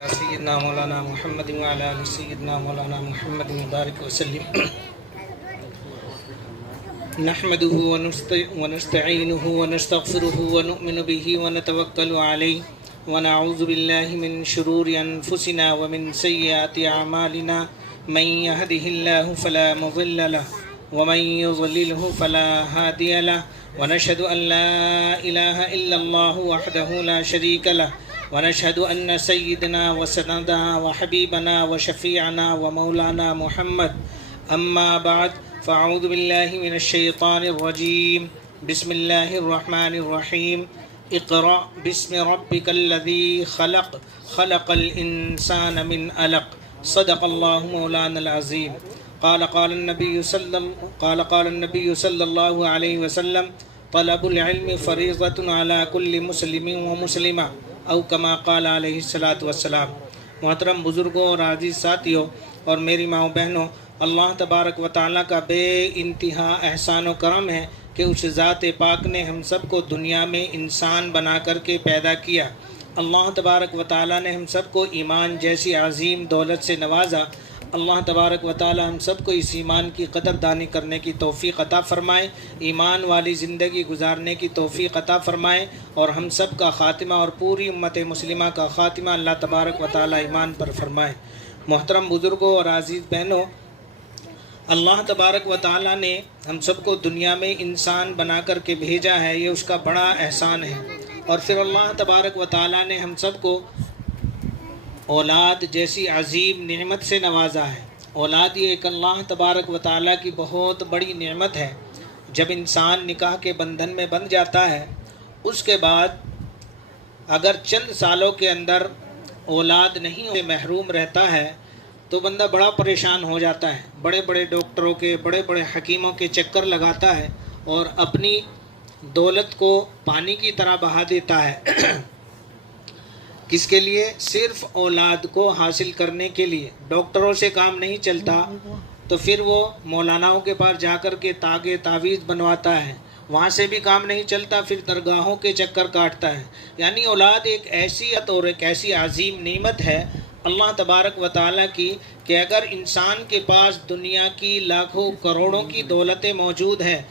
سيدنا مولانا محمد وعلى آل سيدنا مولانا محمد مبارك وسلم. نحمده ونستعينه ونستغفره ونؤمن به ونتوكل عليه ونعوذ بالله من شرور أنفسنا ومن سيئات أعمالنا. من يهده الله فلا مضل له ومن يضلله فلا هادي له. ونشهد أن لا إله إلا الله وحده لا شريك له. ونشهد أن سيدنا وسندنا وحبيبنا وشفيعنا ومولانا محمد. أما بعد فأعوذ بالله من الشيطان الرجيم. بسم الله الرحمن الرحيم. اقرأ باسم ربك الذي خلق. خلق الإنسان من علق. صدق الله مولانا العظيم. قال النبي صلى الله عليه وسلم طلب العلم فريضة على كل مسلم ومسلمة او کما قال علیہ الصلاۃ والسلام. محترم بزرگوں اور عزیز ساتھیوں اور میری ماؤں بہنوں، اللہ تبارک و تعالیٰ کا بے انتہا احسان و کرم ہے کہ اس ذات پاک نے ہم سب کو دنیا میں انسان بنا کر کے پیدا کیا. اللہ تبارک و تعالیٰ نے ہم سب کو ایمان جیسی عظیم دولت سے نوازا. اللہ تبارک و تعالی ہم سب کو اس ایمان کی قدر دانی کرنے کی توفیق عطا فرمائے، ایمان والی زندگی گزارنے کی توفیق عطا فرمائے، اور ہم سب کا خاتمہ اور پوری امت مسلمہ کا خاتمہ اللہ تبارک و تعالی ایمان پر فرمائے. محترم بزرگوں اور عزیز بہنوں، اللہ تبارک و تعالی نے ہم سب کو دنیا میں انسان بنا کر کے بھیجا ہے، یہ اس کا بڑا احسان ہے. اور پھر اللہ تبارک و تعالی نے ہم سب کو اولاد جیسی عظیم نعمت سے نوازا ہے. اولاد یہ ایک اللہ تبارک و تعالیٰ کی بہت بڑی نعمت ہے. جب انسان نکاح کے بندھن میں بندھ جاتا ہے، اس کے بعد اگر چند سالوں کے اندر اولاد نہیں محروم رہتا ہے تو بندہ بڑا پریشان ہو جاتا ہے. بڑے بڑے ڈاکٹروں کے، بڑے بڑے حکیموں کے چکر لگاتا ہے اور اپنی دولت کو پانی کی طرح بہا دیتا ہے. کس کے لیے؟ صرف اولاد کو حاصل کرنے کے لیے. ڈاکٹروں سے کام نہیں چلتا تو پھر وہ مولاناؤں کے پاس جا کر کے تاگے تعویذ بنواتا ہے. وہاں سے بھی کام نہیں چلتا، پھر درگاہوں کے چکر کاٹتا ہے. یعنی اولاد ایک ایسی اور ایک ایسی عظیم نعمت ہے اللہ تبارک و تعالیٰ کی کہ اگر انسان کے پاس دنیا کی لاکھوں کروڑوں کی دولتیں موجود ہیں،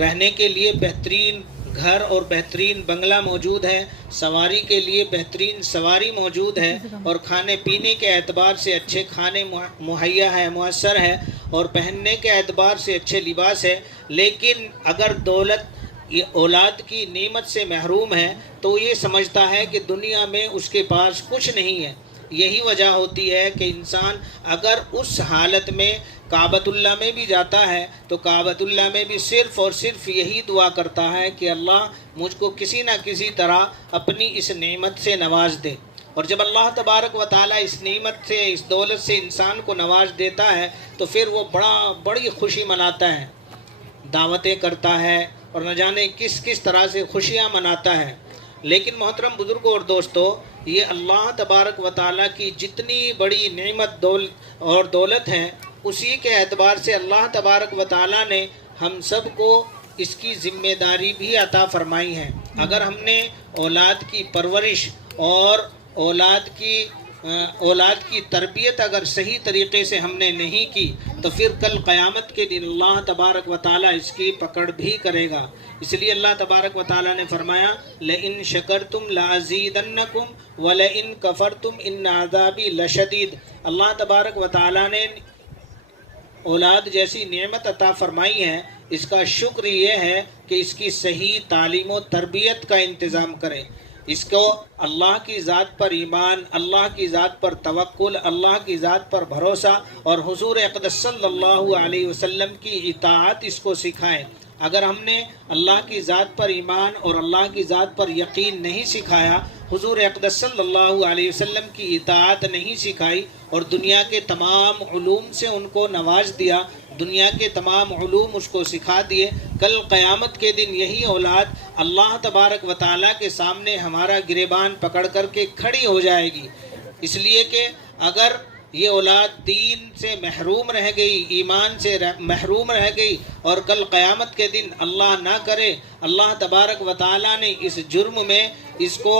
رہنے کے لیے بہترین گھر اور بہترین بنگلہ موجود ہے، سواری کے لیے بہترین سواری موجود ہے، اور کھانے پینے کے اعتبار سے اچھے کھانے مہیا ہے، میسر ہے، اور پہننے کے اعتبار سے اچھے لباس ہے، لیکن اگر دولت یہ اولاد کی نعمت سے محروم ہے تو یہ سمجھتا ہے کہ دنیا میں اس کے پاس کچھ نہیں ہے. یہی وجہ ہوتی ہے کہ انسان اگر اس حالت میں کعبۃ اللہ میں بھی جاتا ہے تو کعبۃ اللہ میں بھی صرف اور صرف یہی دعا کرتا ہے کہ اللہ مجھ کو کسی نہ کسی طرح اپنی اس نعمت سے نواز دے. اور جب اللہ تبارک و تعالیٰ اس نعمت سے، اس دولت سے انسان کو نواز دیتا ہے تو پھر وہ بڑی خوشی مناتا ہے، دعوتیں کرتا ہے اور نہ جانے کس کس طرح سے خوشیاں مناتا ہے. لیکن محترم بزرگوں اور دوستوں، یہ اللہ تبارک و تعالیٰ کی جتنی بڑی نعمت اور دولت ہے، اسی کے اعتبار سے اللہ تبارک و تعالیٰ نے ہم سب کو اس کی ذمہ داری بھی عطا فرمائی ہے. اگر ہم نے اولاد کی پرورش اور اولاد کی تربیت اگر صحیح طریقے سے ہم نے نہیں کی تو پھر کل قیامت کے دن اللہ تبارک و تعالیٰ اس کی پکڑ بھی کرے گا. اس لیے اللہ تبارک و تعالیٰ نے فرمایا لَإِن شَكَرْتُمْ لَأَزِيدَنَّكُمْ وَلَإِن كَفَرْتُمْ إِنَّ عَذَابِي لَشَدِيدٌ. اللہ تبارک و تعالیٰ نے اولاد جیسی نعمت عطا فرمائی ہے، اس کا شکر یہ ہے کہ اس کی صحیح تعلیم و تربیت کا انتظام کریں. اس کو اللہ کی ذات پر ایمان، اللہ کی ذات پر توکل، اللہ کی ذات پر بھروسہ اور حضور اقدس صلی اللہ علیہ وسلم کی اطاعت اس کو سکھائیں. اگر ہم نے اللہ کی ذات پر ایمان اور اللہ کی ذات پر یقین نہیں سکھایا، حضور اقدس صلی اللہ علیہ وسلم کی اطاعت نہیں سکھائی اور دنیا کے تمام علوم سے ان کو نواز دیا، دنیا کے تمام علوم اس کو سکھا دیے، کل قیامت کے دن یہی اولاد اللہ تبارک و تعالیٰ کے سامنے ہمارا گریبان پکڑ کر کے کھڑی ہو جائے گی. اس لیے کہ اگر یہ اولاد دین سے محروم رہ گئی، ایمان سے محروم رہ گئی، اور کل قیامت کے دن اللہ نہ کرے اللہ تبارک و تعالیٰ نے اس جرم میں اس کو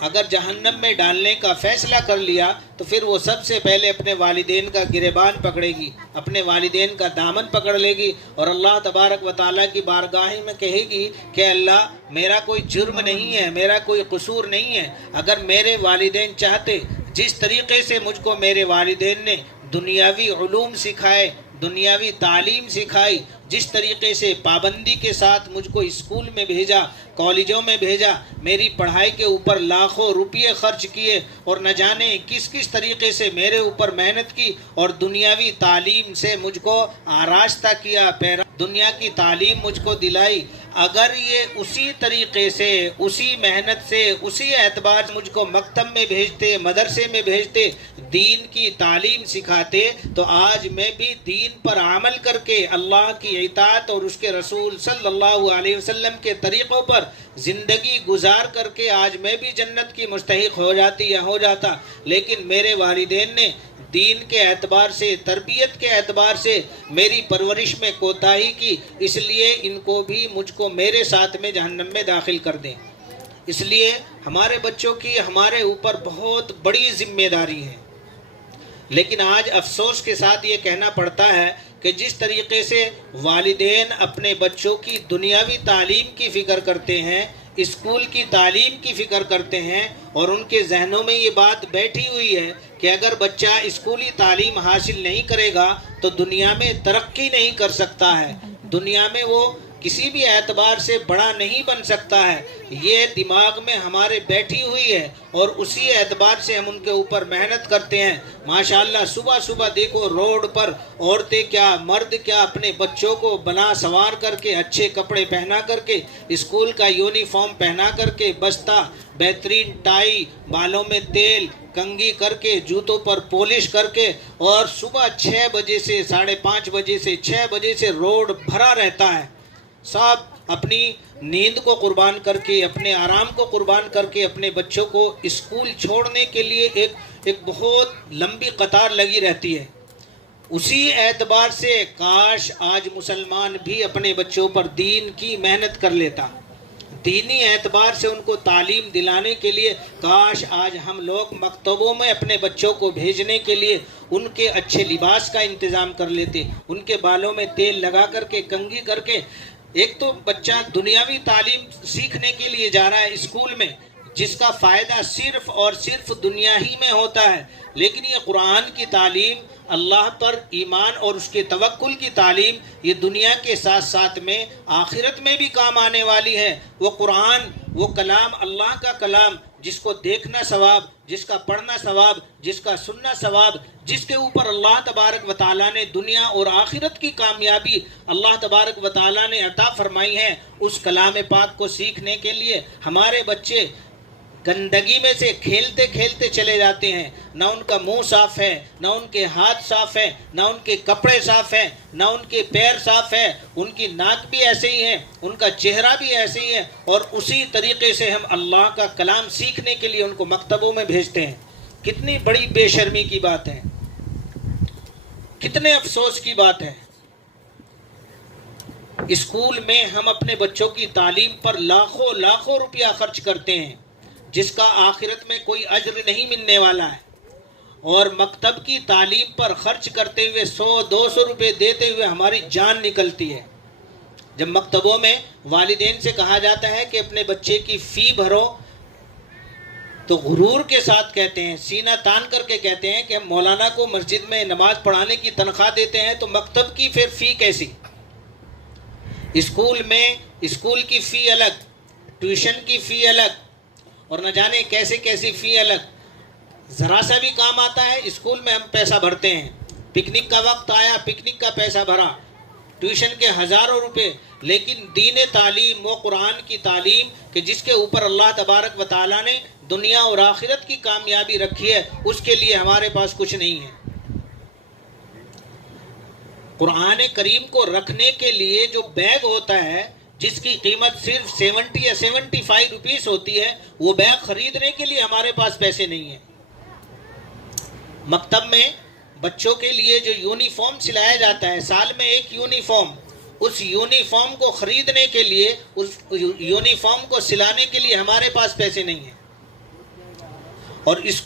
اگر جہنم میں ڈالنے کا فیصلہ کر لیا تو پھر وہ سب سے پہلے اپنے والدین کا گریبان پکڑے گی، اپنے والدین کا دامن پکڑ لے گی اور اللہ تبارک و تعالیٰ کی بارگاہ میں کہے گی کہ اللہ میرا کوئی جرم نہیں ہے، میرا کوئی قصور نہیں ہے، اگر میرے والدین چاہتے، جس طریقے سے مجھ کو میرے والدین نے دنیاوی علوم سکھائے، دنیاوی تعلیم سکھائی، جس طریقے سے پابندی کے ساتھ مجھ کو اسکول میں بھیجا، کالجوں میں بھیجا، میری پڑھائی کے اوپر لاکھوں روپیے خرچ کیے اور نہ جانے کس کس طریقے سے میرے اوپر محنت کی اور دنیاوی تعلیم سے مجھ کو آراستہ کیا، دنیا کی تعلیم مجھ کو دلائی، اگر یہ اسی طریقے سے، اسی محنت سے، اسی اعتبار سے مجھ کو مکتب میں بھیجتے، مدرسے میں بھیجتے، دین کی تعلیم سکھاتے، تو آج میں بھی دین پر عمل کر کے اللہ کی اطاعت اور اس کے رسول صلی اللہ علیہ وسلم کے طریقوں پر زندگی گزار کر کے آج میں بھی جنت کی مستحق ہو جاتی یا ہو جاتا، لیکن میرے والدین نے دین کے اعتبار سے، تربیت کے اعتبار سے میری پرورش میں کوتاہی کی، اس لیے ان کو بھی مجھ کو میرے ساتھ میں جہنم میں داخل کر دیں۔ اس لیے ہمارے بچوں کی ہمارے اوپر بہت بڑی ذمہ داری ہے، لیکن آج افسوس کے ساتھ یہ کہنا پڑتا ہے کہ جس طریقے سے والدین اپنے بچوں کی دنیاوی تعلیم کی فکر کرتے ہیں، اسکول کی تعلیم کی فکر کرتے ہیں، اور ان کے ذہنوں میں یہ بات بیٹھی ہوئی ہے کہ اگر بچہ اسکولی تعلیم حاصل نہیں کرے گا تو دنیا میں ترقی نہیں کر سکتا ہے، دنیا میں وہ کسی بھی اعتبار سے بڑا نہیں بن سکتا ہے، یہ دماغ میں ہمارے بیٹھی ہوئی ہے اور اسی اعتبار سے ہم ان کے اوپر محنت کرتے ہیں۔ ماشاءاللہ صبح صبح دیکھو روڈ پر عورتیں کیا، مرد کیا، اپنے بچوں کو بنا سنوار کر کے، اچھے کپڑے پہنا کر کے، اسکول کا یونیفارم پہنا کر کے، بستہ، بہترین ٹائی، بالوں میں تیل، کنگھی کر کے، جوتوں پر پولش کر کے، اور صبح 6 بجے سے 5:30 بجے سے 6 بجے سے روڈ بھرا رہتا ہے، سب اپنی نیند کو قربان کر کے، اپنے آرام کو قربان کر کے اپنے بچوں کو اسکول چھوڑنے کے لیے ایک بہت لمبی قطار لگی رہتی ہے۔ اسی اعتبار سے کاش آج مسلمان بھی اپنے بچوں پر دین کی محنت کر لیتا، دینی اعتبار سے ان کو تعلیم دلانے کے لیے کاش آج ہم لوگ مکتبوں میں اپنے بچوں کو بھیجنے کے لیے ان کے اچھے لباس کا انتظام کر لیتے، ان کے بالوں میں تیل لگا کر کے، کنگھی کر کے۔ ایک تو بچہ دنیاوی تعلیم سیکھنے کے لیے جا رہا ہے اسکول میں، جس کا فائدہ صرف اور صرف دنیا ہی میں ہوتا ہے، لیکن یہ قرآن کی تعلیم، اللہ پر ایمان اور اس کے توکل کی تعلیم، یہ دنیا کے ساتھ ساتھ میں آخرت میں بھی کام آنے والی ہے۔ وہ قرآن، وہ کلام، اللہ کا کلام، جس کو دیکھنا ثواب، جس کا پڑھنا ثواب، جس کا سننا ثواب، جس کے اوپر اللہ تبارک و تعالیٰ نے دنیا اور آخرت کی کامیابی اللہ تبارک و تعالیٰ نے عطا فرمائی ہے، اس کلام پاک کو سیکھنے کے لیے ہمارے بچے گندگی میں سے کھیلتے کھیلتے چلے جاتے ہیں، نہ ان کا منہ صاف ہے، نہ ان کے ہاتھ صاف ہیں، نہ ان کے کپڑے صاف ہیں، نہ ان کے پیر صاف ہیں، ان کی ناک بھی ایسے ہی ہے، ان کا چہرہ بھی ایسے ہی ہے، اور اسی طریقے سے ہم اللہ کا کلام سیکھنے کے لیے ان کو مکتبوں میں بھیجتے ہیں۔ کتنی بڑی بے شرمی کی بات ہے، کتنے افسوس کی بات ہے۔ اسکول میں ہم اپنے بچوں کی تعلیم پر لاکھوں لاکھوں روپیہ خرچ کرتے ہیں، جس کا آخرت میں کوئی اجر نہیں ملنے والا ہے، اور مکتب کی تعلیم پر خرچ کرتے ہوئے 100-200 روپے دیتے ہوئے ہماری جان نکلتی ہے۔ جب مکتبوں میں والدین سے کہا جاتا ہے کہ اپنے بچے کی فی بھرو، تو غرور کے ساتھ کہتے ہیں، سینہ تان کر کے کہتے ہیں کہ ہم مولانا کو مسجد میں نماز پڑھانے کی تنخواہ دیتے ہیں تو مکتب کی پھر فی کیسی؟ اسکول میں اسکول کی فی الگ، ٹیوشن کی فی الگ، اور نہ جانے کیسے کیسی فی الگ۔ ذرا سا بھی کام آتا ہے اسکول میں ہم پیسہ بھرتے ہیں، پکنک کا وقت آیا پکنک کا پیسہ بھرا، ٹیوشن کے ہزاروں روپے، لیکن دین تعلیم، وہ قرآن کی تعلیم کہ جس کے اوپر اللہ تبارک و تعالیٰ نے دنیا اور آخرت کی کامیابی رکھی ہے، اس کے لیے ہمارے پاس کچھ نہیں ہے۔ قرآن کریم کو رکھنے کے لیے جو بیگ ہوتا ہے، جس کی قیمت صرف 70 یا 75 روپیز ہوتی ہے، وہ بیگ خریدنے کے لیے ہمارے پاس پیسے نہیں ہیں۔ مکتب میں بچوں کے لیے جو یونیفارم سلایا جاتا ہے، سال میں ایک یونیفارم، اس یونیفارم کو خریدنے کے لیے، اس یونیفارم کو سلانے کے لیے ہمارے پاس پیسے نہیں ہیں۔ اور اس